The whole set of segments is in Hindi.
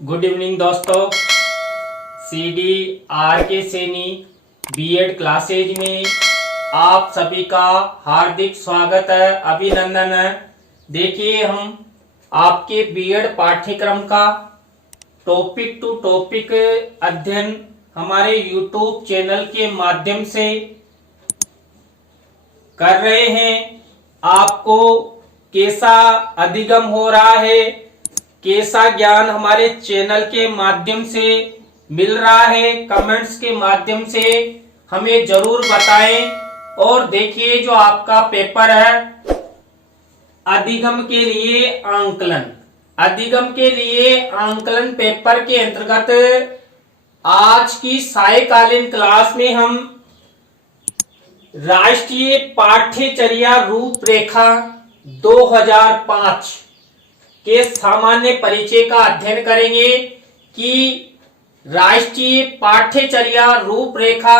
गुड इवनिंग दोस्तों। सीडी आर के सैनी बीएड क्लासेज में आप सभी का हार्दिक स्वागत है, अभिनंदन है। देखिए, हम आपके बीएड पाठ्यक्रम का टॉपिक टू टॉपिक अध्ययन हमारे यूट्यूब चैनल के माध्यम से कर रहे हैं। आपको कैसा अधिगम हो रहा है, कैसा ज्ञान हमारे चैनल के माध्यम से मिल रहा है, कमेंट्स के माध्यम से हमें जरूर बताएं। और देखिए, जो आपका पेपर है अधिगम के लिए आंकलन पेपर के अंतर्गत आज की सायकालीन क्लास में हम राष्ट्रीय पाठ्यचर्या रूपरेखा 2005 के सामान्य परिचय का अध्ययन करेंगे कि राष्ट्रीय पाठ्यचर्या रूपरेखा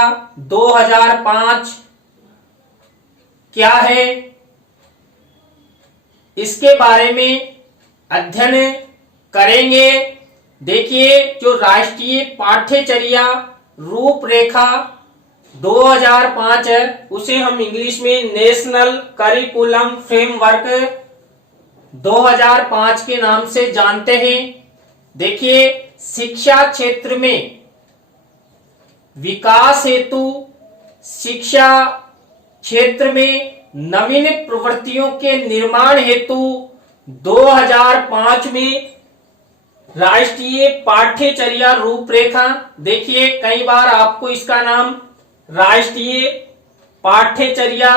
2005 क्या है, इसके बारे में अध्ययन करेंगे। देखिए, जो राष्ट्रीय पाठ्यचर्या रूपरेखा 2005 है उसे हम इंग्लिश में नेशनल करिकुलम फ्रेमवर्क 2005 के नाम से जानते हैं। देखिए, शिक्षा क्षेत्र में विकास हेतु, शिक्षा क्षेत्र में नवीन प्रवृत्तियों के निर्माण हेतु 2005 में राष्ट्रीय पाठ्यचर्या रूपरेखा, देखिए कई बार आपको इसका नाम राष्ट्रीय पाठ्यचर्या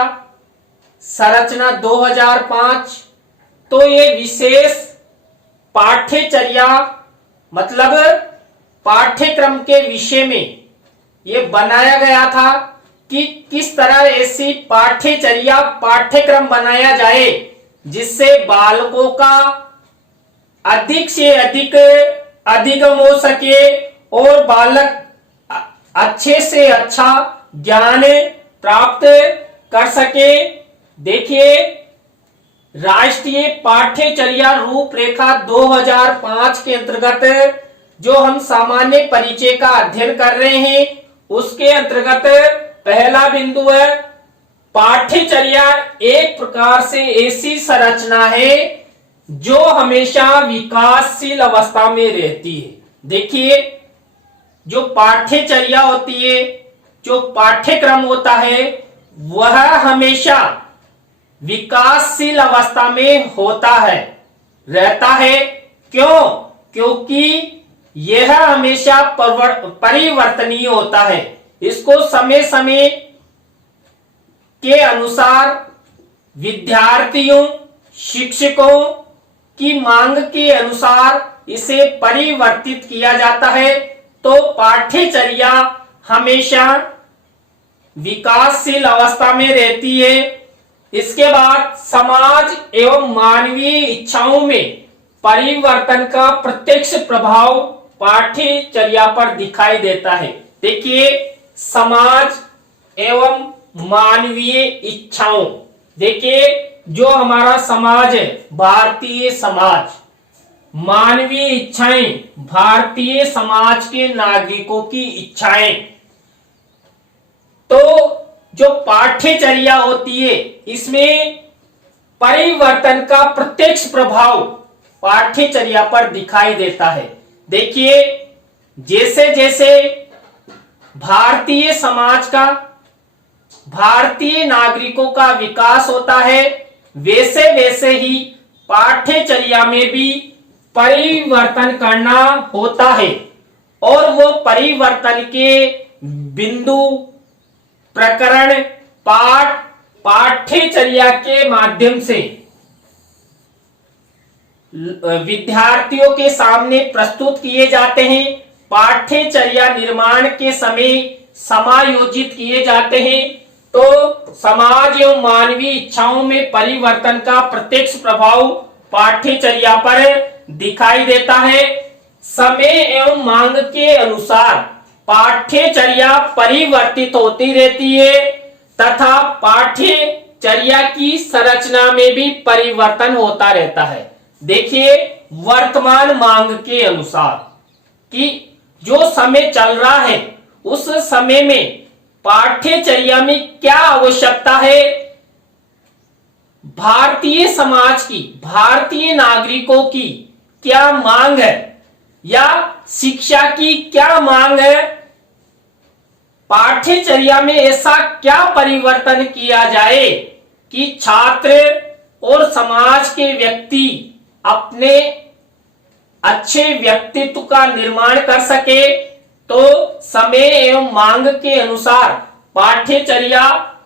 संरचना 2005, तो ये विशेष पाठ्यचर्या मतलब पाठ्यक्रम के विषय में ये बनाया गया था कि किस तरह ऐसी पाठ्यचर्या पाठ्यक्रम बनाया जाए जिससे बालकों का अधिक से अधिक अधिगम हो सके और बालक अच्छे से अच्छा ज्ञान प्राप्त कर सके। देखिए, राष्ट्रीय पाठ्यचर्या रूपरेखा 2005 के अंतर्गत जो हम सामान्य परिचय का अध्ययन कर रहे हैं उसके अंतर्गत पहला बिंदु है, पाठ्यचर्या एक प्रकार से ऐसी संरचना है जो हमेशा विकासशील अवस्था में रहती है। देखिए, जो पाठ्यचर्या होती है, जो पाठ्यक्रम होता है वह हमेशा विकासशील अवस्था में होता है, रहता है। क्यों? क्योंकि यह हमेशा परिवर्तनीय होता है। इसको समय समय के अनुसार विद्यार्थियों, शिक्षकों की मांग के अनुसार इसे परिवर्तित किया जाता है। तो पाठ्यचर्या हमेशा विकासशील अवस्था में रहती है। इसके बाद समाज एवं मानवीय इच्छाओं में परिवर्तन का प्रत्यक्ष प्रभाव पाठ्यचर्या पर दिखाई देता है। देखिए, समाज एवं मानवीय इच्छाओं, देखिए जो हमारा समाज है, भारतीय समाज, मानवीय इच्छाएं, भारतीय समाज के नागरिकों की इच्छाएं, तो जो पाठ्यचर्या होती है इसमें परिवर्तन का प्रत्यक्ष प्रभाव पाठ्यचर्या पर दिखाई देता है। देखिए, जैसे जैसे भारतीय समाज का, भारतीय नागरिकों का विकास होता है वैसे वैसे ही पाठ्यचर्या में भी परिवर्तन करना होता है। और वो परिवर्तन के बिंदु, प्रकरण, पाठ पाठ्यचर्या के माध्यम से विद्यार्थियों के सामने प्रस्तुत किए जाते हैं। पाठ्यचर्या निर्माण के समय समायोजित किए जाते हैं। तो समाज एवं मानवीय इच्छाओं में परिवर्तन का प्रत्यक्ष प्रभाव पाठ्यचर्या पर दिखाई देता है। समय एवं मांग के अनुसार पाठ्यचर्या परिवर्तित होती रहती है तथा पाठ्यचर्या की संरचना में भी परिवर्तन होता रहता है। देखिए, वर्तमान मांग के अनुसार कि जो समय चल रहा है उस समय में पाठ्यचर्या में क्या आवश्यकता है, भारतीय समाज की, भारतीय नागरिकों की क्या मांग है या शिक्षा की क्या मांग है, पाठ्यचर्या में ऐसा क्या परिवर्तन किया जाए कि छात्र और समाज के व्यक्ति अपने अच्छे व्यक्तित्व का निर्माण कर सके। तो समय एवं मांग के अनुसार पाठ्यचर्या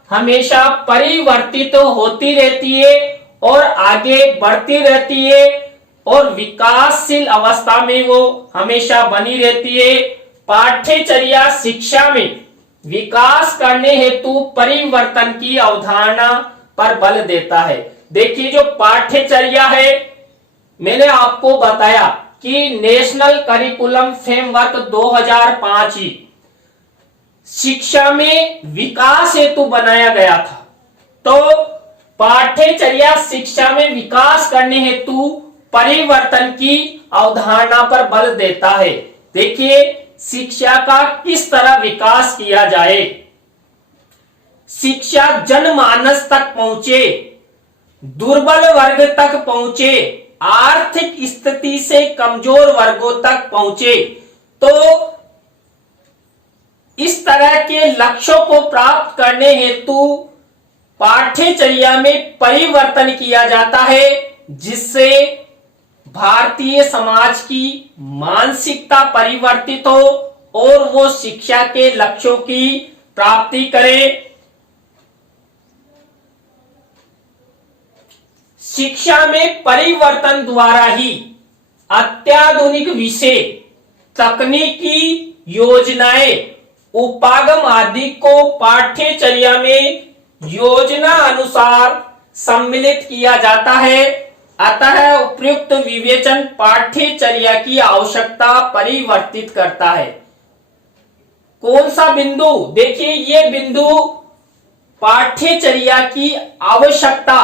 हमेशा परिवर्तित होती रहती है और आगे बढ़ती रहती है और विकासशील अवस्था में वो हमेशा बनी रहती है। पाठ्यचर्या शिक्षा में विकास करने हेतु परिवर्तन की अवधारणा पर बल देता है। देखिए जो पाठ्यचर्या है, मैंने आपको बताया कि नेशनल करिकुलम फ्रेमवर्क 2005 ही शिक्षा में विकास हेतु बनाया गया था। तो पाठ्यचर्या शिक्षा में विकास करने हेतु परिवर्तन की अवधारणा पर बल देता है। देखिए शिक्षा का किस तरह विकास किया जाए। शिक्षा जनमानस तक पहुंचे, दुर्बल वर्ग तक पहुंचे, आर्थिक स्थिति से कमजोर वर्गों तक पहुंचे। तो इस तरह के लक्ष्यों को प्राप्त करने हेतु पाठ्यचर्या में परिवर्तन किया जाता है, जिससे भारतीय समाज की मानसिकता परिवर्तित हो और वो शिक्षा के लक्ष्यों की प्राप्ति करे। शिक्षा में परिवर्तन द्वारा ही अत्याधुनिक विषय, तकनीकी योजनाएं, उपागम आदि को पाठ्यचर्या में योजना अनुसार सम्मिलित किया जाता है। अतः उपयुक्त विवेचन पाठ्यचर्या की आवश्यकता परिवर्तित करता है। कौन सा बिंदु? देखिए ये बिंदु पाठ्यचर्या की आवश्यकता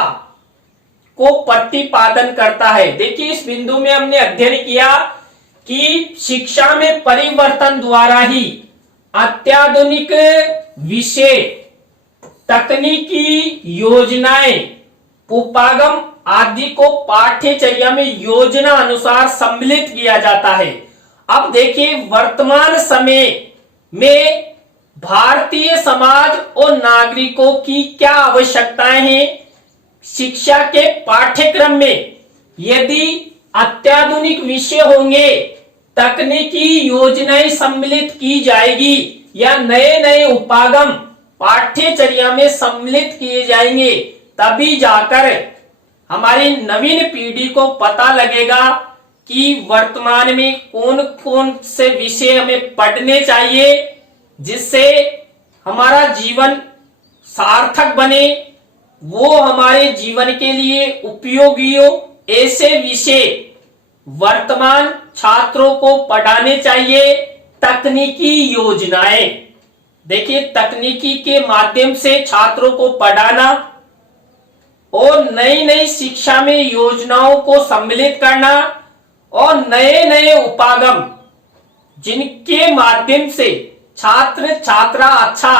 को प्रतिपादन करता है। देखिए इस बिंदु में हमने अध्ययन किया कि शिक्षा में परिवर्तन द्वारा ही अत्याधुनिक विषय, तकनीकी योजनाएं, उपागम आदि को पाठ्यचर्या में योजना अनुसार सम्मिलित किया जाता है। अब देखिए वर्तमान समय में भारतीय समाज और नागरिकों की क्या आवश्यकताएं हैं। शिक्षा के पाठ्यक्रम में यदि अत्याधुनिक विषय होंगे, तकनीकी योजनाएं सम्मिलित की जाएगी या नए नए उपागम पाठ्यचर्या में सम्मिलित किए जाएंगे, तभी जाकर हमारी नवीन पीढ़ी को पता लगेगा कि वर्तमान में कौन कौन से विषय हमें पढ़ने चाहिए जिससे हमारा जीवन सार्थक बने, वो हमारे जीवन के लिए उपयोगी हो। ऐसे विषय वर्तमान छात्रों को पढ़ाने चाहिए। तकनीकी योजनाएं, देखिए तकनीकी के माध्यम से छात्रों को पढ़ाना और नई नई शिक्षा में योजनाओं को सम्मिलित करना और नए नए उपागम जिनके माध्यम से छात्र छात्रा अच्छा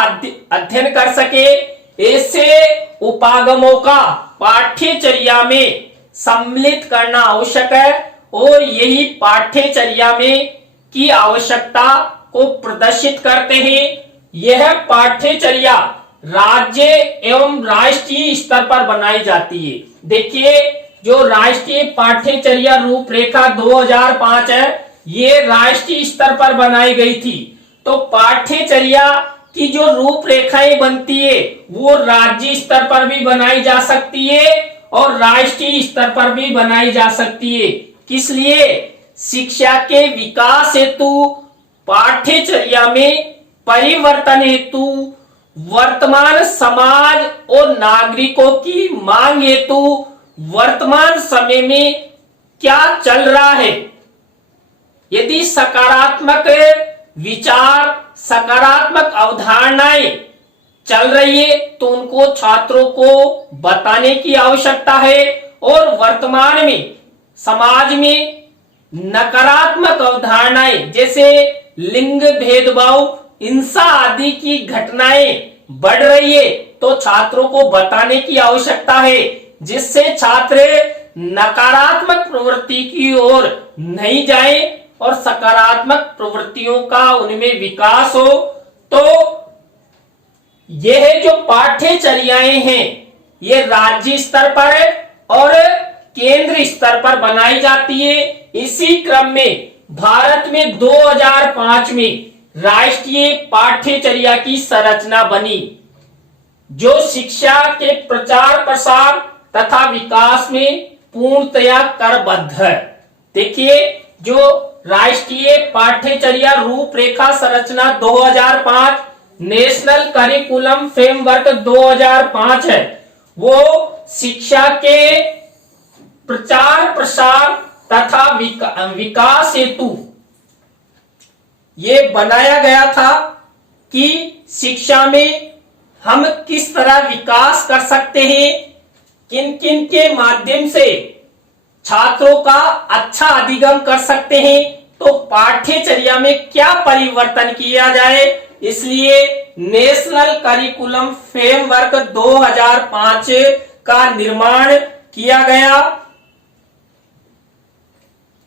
अध्ययन कर सके, ऐसे उपागमों का पाठ्यचर्या में सम्मिलित करना आवश्यक है। और यही पाठ्यचर्या में की आवश्यकता को प्रदर्शित करते हैं। यह पाठ्यचर्या राज्य एवं राष्ट्रीय स्तर पर बनाई जाती है। देखिए जो राष्ट्रीय पाठ्यचर्या रूपरेखा 2005 है, ये राष्ट्रीय स्तर पर बनाई गई थी। तो पाठ्यचर्या की जो रूपरेखाएं बनती है वो राज्य स्तर पर भी बनाई जा सकती है और राष्ट्रीय स्तर पर भी बनाई जा सकती है। किस लिए? शिक्षा के विकास हेतु, पाठ्यचर्या में परिवर्तन हेतु, वर्तमान समाज और नागरिकों की मांग हेतु, वर्तमान समय में क्या चल रहा है। यदि सकारात्मक विचार, सकारात्मक अवधारणाएं चल रही है तो उनको छात्रों को बताने की आवश्यकता है। और वर्तमान में समाज में नकारात्मक अवधारणाएं जैसे लिंग भेदभाव, हिंसा आदि की घटनाएं बढ़ रही है, तो छात्रों को बताने की आवश्यकता है, जिससे छात्र नकारात्मक प्रवृत्ति की ओर नहीं जाए और सकारात्मक प्रवृत्तियों का उनमें विकास हो। तो यह जो पाठ्यचर्याएं हैं, ये राज्य स्तर पर और केंद्र स्तर पर बनाई जाती है। इसी क्रम में भारत में 2005 में राष्ट्रीय पाठ्यचर्या की संरचना बनी, जो शिक्षा के प्रचार प्रसार तथा विकास में पूर्णतया करबद्ध है। देखिए, जो राष्ट्रीय पाठ्यचर्या रूपरेखा संरचना 2005, नेशनल करिकुलम फ्रेमवर्क 2005 है, वो शिक्षा के प्रचार प्रसार तथा विकास हेतु ये बनाया गया था कि शिक्षा में हम किस तरह विकास कर सकते हैं, किन किन के माध्यम से छात्रों का अच्छा अधिगम कर सकते हैं, तो पाठ्यचर्या में क्या परिवर्तन किया जाए। इसलिए नेशनल करिकुलम फ्रेमवर्क 2005 का निर्माण किया गया।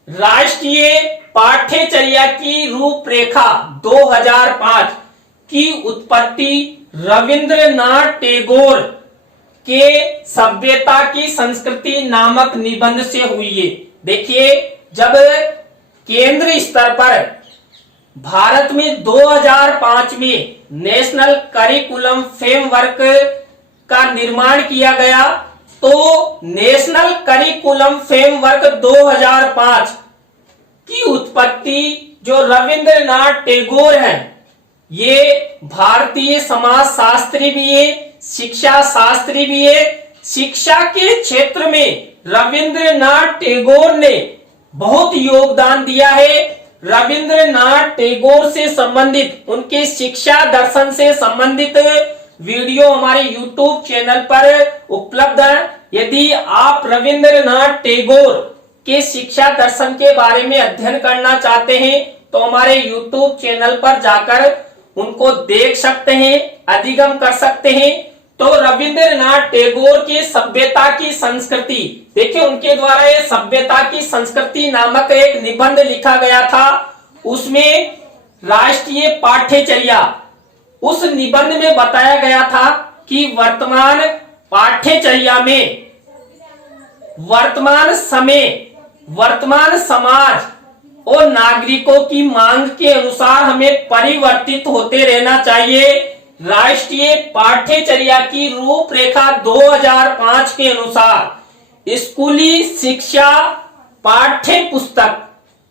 राष्ट्रीय पाठ्यचर्या की रूपरेखा 2005 की उत्पत्ति रविंद्रनाथ टैगोर के सभ्यता की संस्कृति नामक निबंध से हुई है। देखिए, जब केंद्र स्तर पर भारत में 2005 में नेशनल करिकुलम फ्रेमवर्क का निर्माण किया गया, तो नेशनल करिकुलम फ्रेमवर्क 2005 की उत्पत्ति जो रविंद्रनाथ टैगोर हैं, ये भारतीय समाज शास्त्री भी है, शिक्षा शास्त्री भी है। शिक्षा के क्षेत्र में रविंद्रनाथ टैगोर ने बहुत योगदान दिया है। रविंद्रनाथ टैगोर से संबंधित, उनके शिक्षा दर्शन से संबंधित वीडियो हमारे YouTube चैनल पर उपलब्ध है। यदि आप रविंद्रनाथ टैगोर के शिक्षा दर्शन के बारे में अध्ययन करना चाहते हैं, तो हमारे YouTube चैनल पर जाकर उनको देख सकते हैं, अधिगम कर सकते हैं। तो रविंद्रनाथ टैगोर के सभ्यता की संस्कृति, देखिए, उनके द्वारा ये सभ्यता की संस्कृति नामक एक निबंध लिखा गया था। उसमें राष्ट्रीय पाठ्यचर्या, उस निबंध में बताया गया था कि वर्तमान पाठ्यचर्या में वर्तमान समय, वर्तमान समाज और नागरिकों की मांग के अनुसार हमें परिवर्तित होते रहना चाहिए। राष्ट्रीय पाठ्यचर्या की रूपरेखा 2005 के अनुसार स्कूली शिक्षा पाठ्य पुस्तक,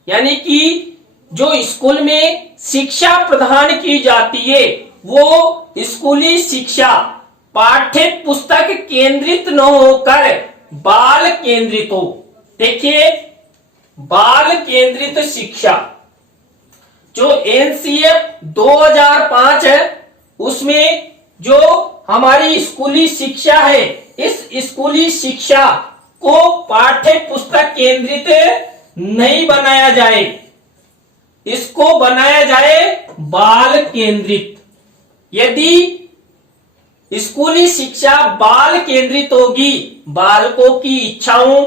यानी कि जो स्कूल में शिक्षा प्रदान की जाती है, वो स्कूली शिक्षा पाठ्य पुस्तक केंद्रित न होकर बाल केंद्रित हो। देखिए, बाल केंद्रित शिक्षा जो एनसीएफ 2005 है, उसमें जो हमारी स्कूली शिक्षा है, इस स्कूली शिक्षा को पाठ्य पुस्तक केंद्रित नहीं बनाया जाए, इसको बनाया जाए बाल केंद्रित। यदि स्कूली शिक्षा बाल केंद्रित होगी, बालकों की इच्छाओं,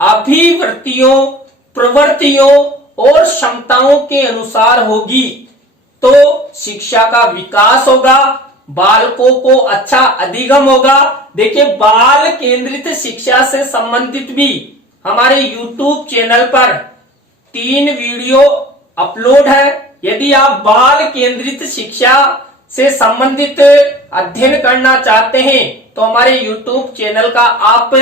अभिवृत्तियों, प्रवृत्तियों और क्षमताओं के अनुसार होगी, तो शिक्षा का विकास होगा, बालकों को अच्छा अधिगम होगा। देखिए, बाल केंद्रित शिक्षा से संबंधित भी हमारे YouTube चैनल पर 3 वीडियो अपलोड है। यदि आप बाल केंद्रित शिक्षा से संबंधित अध्ययन करना चाहते हैं, तो हमारे YouTube चैनल का आप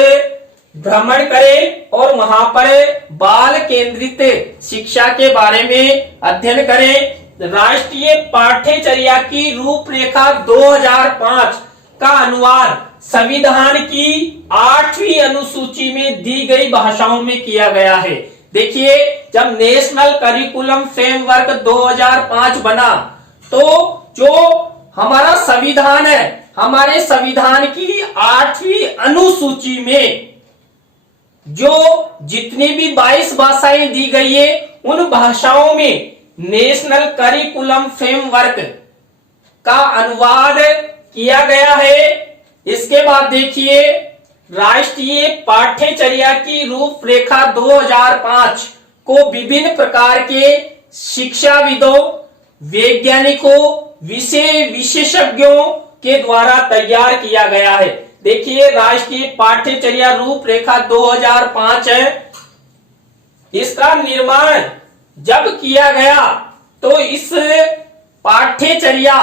भ्रमण करें और वहां पर बाल केंद्रित शिक्षा के बारे में अध्ययन करें। राष्ट्रीय पाठ्यचर्या की रूपरेखा 2005 का अनुवाद संविधान की 8वीं अनुसूची में दी गई भाषाओं में किया गया है। देखिए, जब नेशनल करिकुलम फ्रेमवर्क 2005 बना, तो जो हमारा संविधान है, हमारे संविधान की 8वीं अनुसूची में जो जितनी भी 22 भाषाएं दी गई है उन भाषाओं में नेशनल करिकुलम फ्रेमवर्क का अनुवाद किया गया है। इसके बाद देखिए राष्ट्रीय पाठ्यचर्या की रूपरेखा 2005 को विभिन्न प्रकार के शिक्षाविदों, वैज्ञानिकों, विषय विशेषज्ञों के द्वारा तैयार किया गया है। देखिए राष्ट्रीय पाठ्यचर्या रूपरेखा 2005 है। इसका निर्माण जब किया गया तो इस पाठ्यचर्या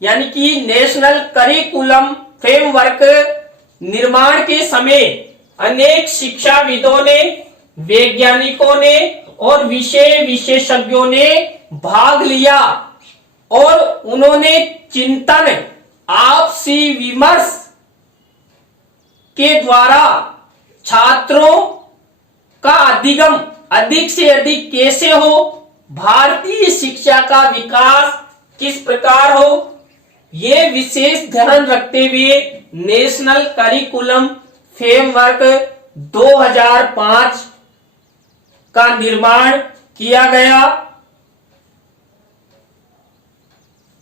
यानी कि नेशनल करिकुलम फ्रेमवर्क निर्माण के समय अनेक शिक्षाविदों ने, वैज्ञानिकों ने और विषय विशेषज्ञों ने भाग लिया और उन्होंने चिंतन, आपसी विमर्श के द्वारा छात्रों का अधिगम अधिक से अधिक कैसे हो, भारतीय शिक्षा का विकास किस प्रकार हो, ये विशेष ध्यान रखते हुए नेशनल करिकुलम फ्रेमवर्क 2005 का निर्माण किया गया।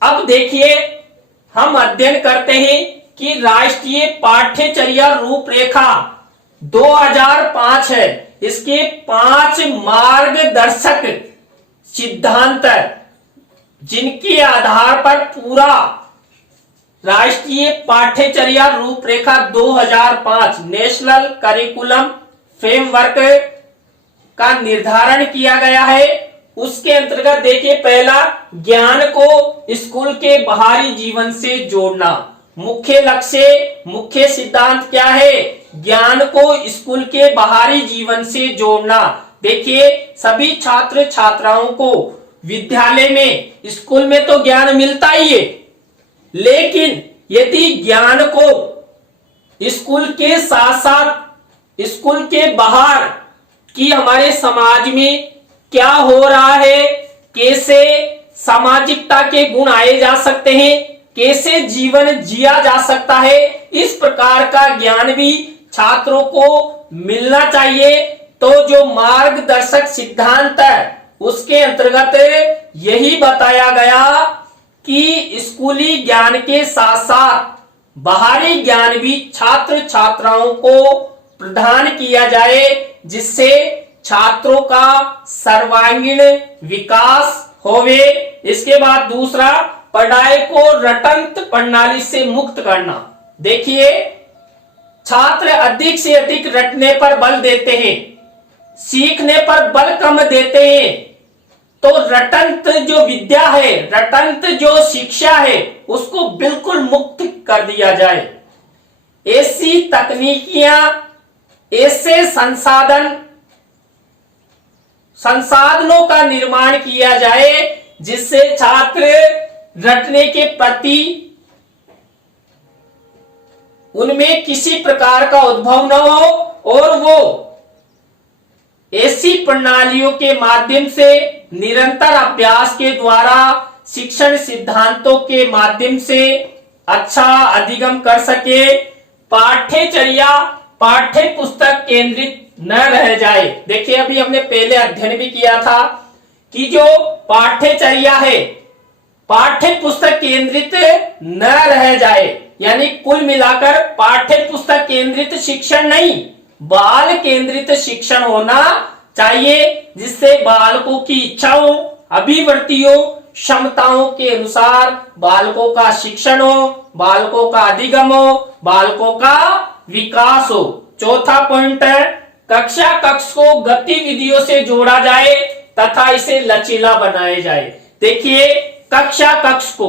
अब देखिए हम अध्ययन करते हैं कि राष्ट्रीय पाठ्यचर्या रूपरेखा 2005 है। इसके 5 मार्गदर्शक सिद्धांत जिनके आधार पर पूरा राष्ट्रीय पाठ्यचर्या रूपरेखा 2005 नेशनल करिकुलम फ्रेमवर्क का निर्धारण किया गया है। उसके अंतर्गत देखिए पहला, ज्ञान को स्कूल के बाहरी जीवन से जोड़ना। मुख्य लक्ष्य, मुख्य सिद्धांत क्या है? ज्ञान को स्कूल के बाहरी जीवन से जोड़ना। देखिए सभी छात्र छात्राओं को विद्यालय में, स्कूल में तो ज्ञान मिलता ही है, लेकिन यदि ज्ञान को स्कूल के साथ साथ स्कूल के बाहर की हमारे समाज में क्या हो रहा है, कैसे सामाजिकता के गुण आए जा सकते हैं, कैसे जीवन जिया जा सकता है, इस प्रकार का ज्ञान भी छात्रों को मिलना चाहिए। तो जो मार्गदर्शक सिद्धांत है उसके अंतर्गत यही बताया गया कि स्कूली ज्ञान के साथ साथ बाहरी ज्ञान भी छात्र छात्राओं को प्रदान किया जाए, जिससे छात्रों का सर्वांगीण विकास होवे। इसके बाद दूसरा, पढ़ाई को रटंत प्रणाली से मुक्त करना। देखिए छात्र अधिक से अधिक रटने पर बल देते हैं, सीखने पर बल कम देते हैं। तो रटंत जो विद्या है, रटंत जो शिक्षा है, उसको बिल्कुल मुक्त कर दिया जाए। ऐसी तकनीकियां, ऐसे संसाधनों का निर्माण किया जाए जिससे छात्र रटने के प्रति उनमें किसी प्रकार का उद्भव न हो और वो ऐसी प्रणालियों के माध्यम से निरंतर अभ्यास के द्वारा शिक्षण सिद्धांतों के माध्यम से अच्छा अधिगम कर सके। पाठ्यचर्या पाठ्य पुस्तक केंद्रित न रह जाए। देखिए अभी हमने पहले अध्ययन भी किया था कि जो पाठ्यचर्या है पाठ्य पुस्तक केंद्रित न रह जाए, यानी कुल मिलाकर पाठ्य पुस्तक केंद्रित शिक्षण नहीं, बाल केंद्रित शिक्षण होना चाहिए, जिससे बालकों की इच्छाओं, अभिवृत्तियों, क्षमताओं के अनुसार बालकों का शिक्षण हो, बालकों का अधिगम हो, बालकों का विकास हो। चौथा पॉइंट है, कक्षा कक्ष को गतिविधियों से जोड़ा जाए तथा इसे लचीला बनाया जाए। देखिए कक्षा कक्ष को,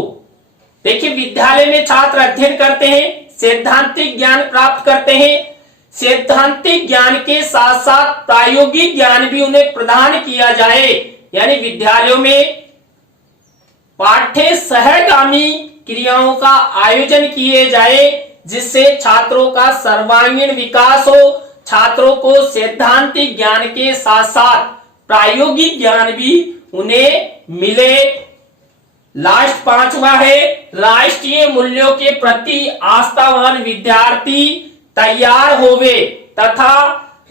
देखिए विद्यालय में छात्र अध्ययन करते हैं, सैद्धांतिक ज्ञान प्राप्त करते हैं, सैद्धांतिक ज्ञान के साथ साथ प्रायोगिक ज्ञान भी उन्हें प्रदान किया जाए। यानी विद्यालयों में पाठ्य सहगामी क्रियाओं का आयोजन किए जाए, जिससे छात्रों का सर्वांगीण विकास हो, छात्रों को सैद्धांतिक ज्ञान के साथ साथ प्रायोगिक ज्ञान भी उन्हें मिले। लास्ट पांचवा है, राष्ट्रीय मूल्यों के प्रति आस्थावान विद्यार्थी तैयार होवे तथा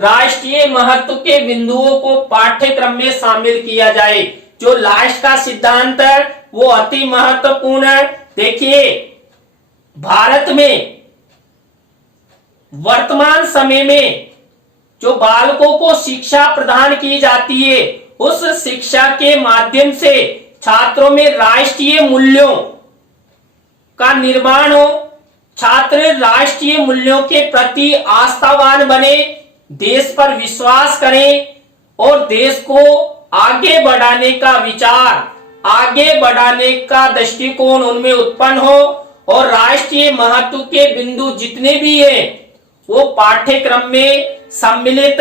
राष्ट्रीय महत्व के बिंदुओं को पाठ्यक्रम में शामिल किया जाए। जो लास्ट का सिद्धांत है वो अति महत्वपूर्ण है। देखिए, भारत में वर्तमान समय में जो बालकों को शिक्षा प्रदान की जाती है, उस शिक्षा के माध्यम से छात्रों में राष्ट्रीय मूल्यों का निर्माण हो, छात्र राष्ट्रीय मूल्यों के प्रति आस्थावान बने, देश पर विश्वास करें और देश को आगे बढ़ाने का विचार, आगे बढ़ाने का दृष्टिकोण उनमें उत्पन्न हो और राष्ट्रीय महत्व के बिंदु जितने भी हैं वो पाठ्यक्रम में सम्मिलित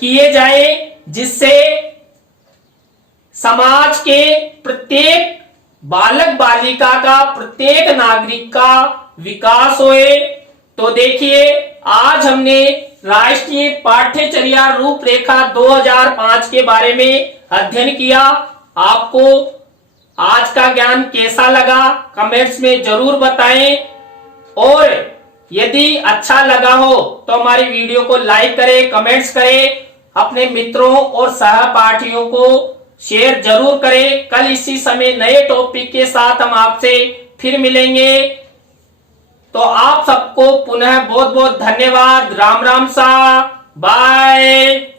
किए जाएं, जिससे समाज के प्रत्येक बालक बालिका का, प्रत्येक नागरिक का विकास होए। तो देखिए, आज हमने राष्ट्रीय पाठ्यचर्या रूपरेखा 2005 के बारे में अध्ययन किया। आपको आज का ज्ञान कैसा लगा कमेंट्स में जरूर बताएं और यदि अच्छा लगा हो तो हमारी वीडियो को लाइक करें, कमेंट्स करें, अपने मित्रों और सहपाठियों को शेयर जरूर करें। कल इसी समय नए टॉपिक के साथ हम आपसे फिर मिलेंगे। तो आप सबको पुनः बहुत बहुत धन्यवाद। राम राम सा, बाय।